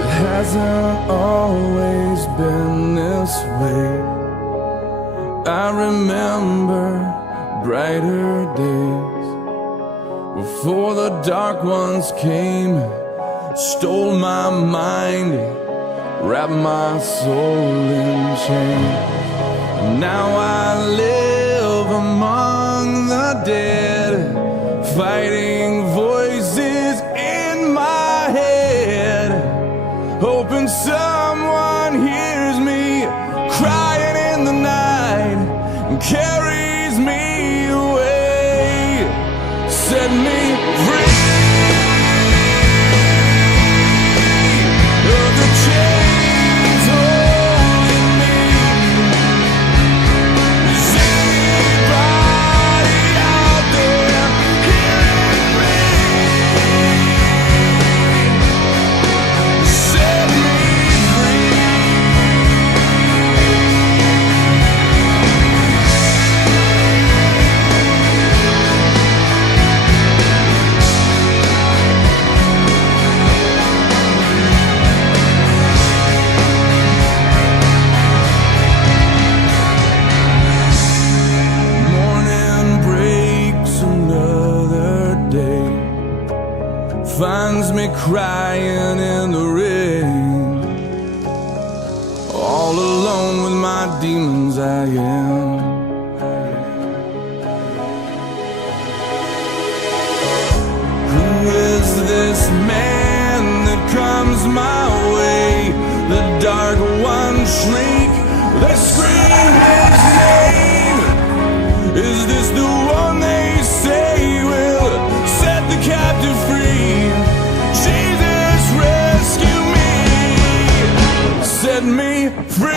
It hasn't always been this way. I remember brighter days before the dark ones came, stole my mind, wrapped my soul in chains. Now I live among the dead, fighting voices in my head, hoping someone hears me crying in the night and carries me away, set me free of the chains holding me. Is anybody out there hearing me? Set me free. Morning breaks another day, finds me crying in the rain, all alone with my demons I am. Who is this man that comes my way? The dark one shriek, they scream his name. Is this the one they say will set the captive free? Jesus, rescue me, set me free.